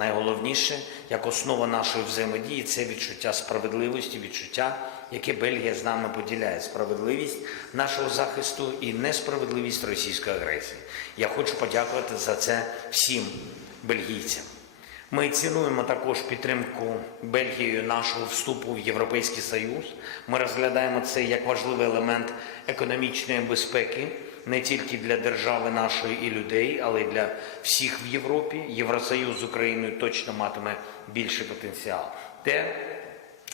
найголовніше, як основа нашої взаємодії, це відчуття справедливості, відчуття, яке Бельгія з нами поділяє. Справедливість нашого захисту і несправедливість російської агресії. Я хочу подякувати за це всім бельгійцям. Ми цінуємо також підтримку Бельгією нашого вступу в Європейський Союз. Ми розглядаємо це як важливий елемент економічної безпеки не тільки для держави нашої і людей, але й для всіх в Європі. Євросоюз з Україною точно матиме більший потенціал. Те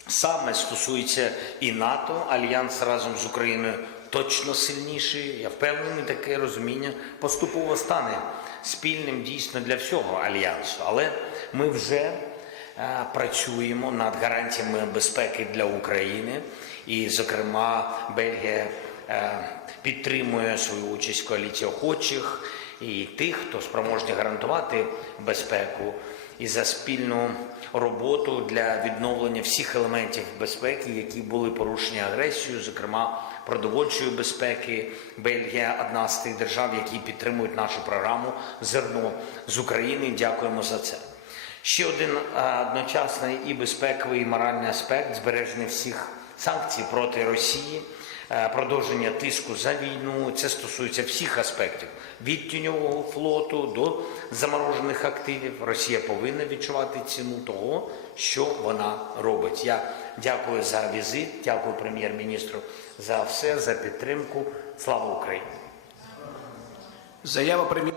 саме стосується і НАТО. Альянс разом з Україною точно сильніший. Я впевнений, таке розуміння поступово стане спільним дійсно для всього альянсу. Але ми вже е, працюємо над гарантіями безпеки для України, і, зокрема, Бельгія підтримує свою участь в коаліції охочих і тих, хто спроможні гарантувати безпеку і за спільну роботу для відновлення всіх елементів безпеки, які були порушені агресією, зокрема продовольчої безпеки. Бельгія одна з тих держав, які підтримують нашу програму зерно з України. Дякуємо за це. Ще один одночасний і безпековий, і моральний аспект збереження всіх санкцій проти Росії, е, продовження тиску за війну. Це стосується всіх аспектів від тіньового флоту до заморожених активів. Росія повинна відчувати ціну того, що вона робить. Я дякую за візит, дякую прем'єр-міністру за все, за підтримку. Слава Україні! Заява прем'єр.